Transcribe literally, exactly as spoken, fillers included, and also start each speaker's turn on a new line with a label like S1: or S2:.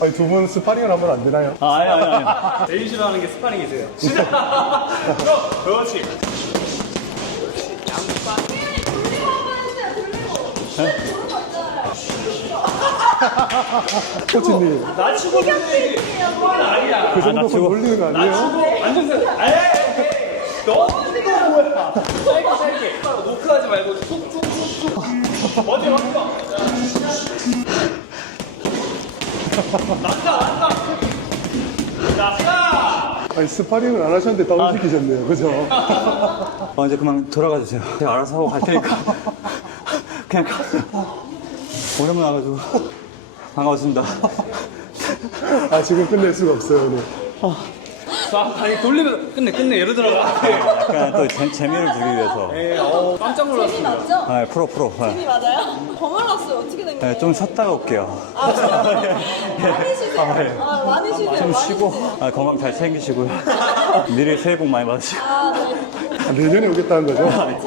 S1: 아니, 두 분 스파링을 하면 안 되나요?
S2: 아, 아니, 아니, 아니.
S3: 제일 싫어하는 게 스파링이세요. 진짜. 너, 그렇지.
S1: 코치님,
S3: 나 치고 있는데 그건 아니야.
S1: 그 정도
S2: 낮추고.
S1: 놀리는 거
S3: 나
S1: 아니에요?
S3: 치고 완전 세. 에이, 너 이거 뭐야? 짧게 짧게. 노크하지 말고 툭툭툭툭. 어디 왔어? 난다 난다. 난다.
S1: 아니, 스파링을 안 하셨는데 다운시키셨네요. 그죠?
S2: 어, 이제 그만 돌아가 주세요. 제가 알아서 하고 갈 테니까. 그냥 가세요. 오랜만에 와가지고. 반가웠습니다.
S1: 아, 지금 끝낼 수가 없어요, 오늘.
S3: 자, 아니 돌리면 끝내 끝내 예를 들어.
S2: 약간 또 재, 재미를 주기 위해서.
S3: 에, 어 깜짝
S4: 재미
S3: 놀랐습니다.
S4: 맞죠?
S2: 아, 프로, 프로. 네.
S4: 재미 맞아요? 더 몰랐어요. 어떻게 된 거예요?
S2: 네, 좀 쉬었다가 올게요.
S4: 아, 진짜? 많이 쉬세요.
S2: 아, 네.
S4: 아, 많이 쉬세요.
S2: 좀
S4: 많이
S2: 쉬고,
S4: 쉬세요.
S2: 아, 건강 잘 챙기시고요. 미리 새해 복 많이 받으시고.
S4: 아, 네.
S1: 아, 내년에 오겠다는 거죠?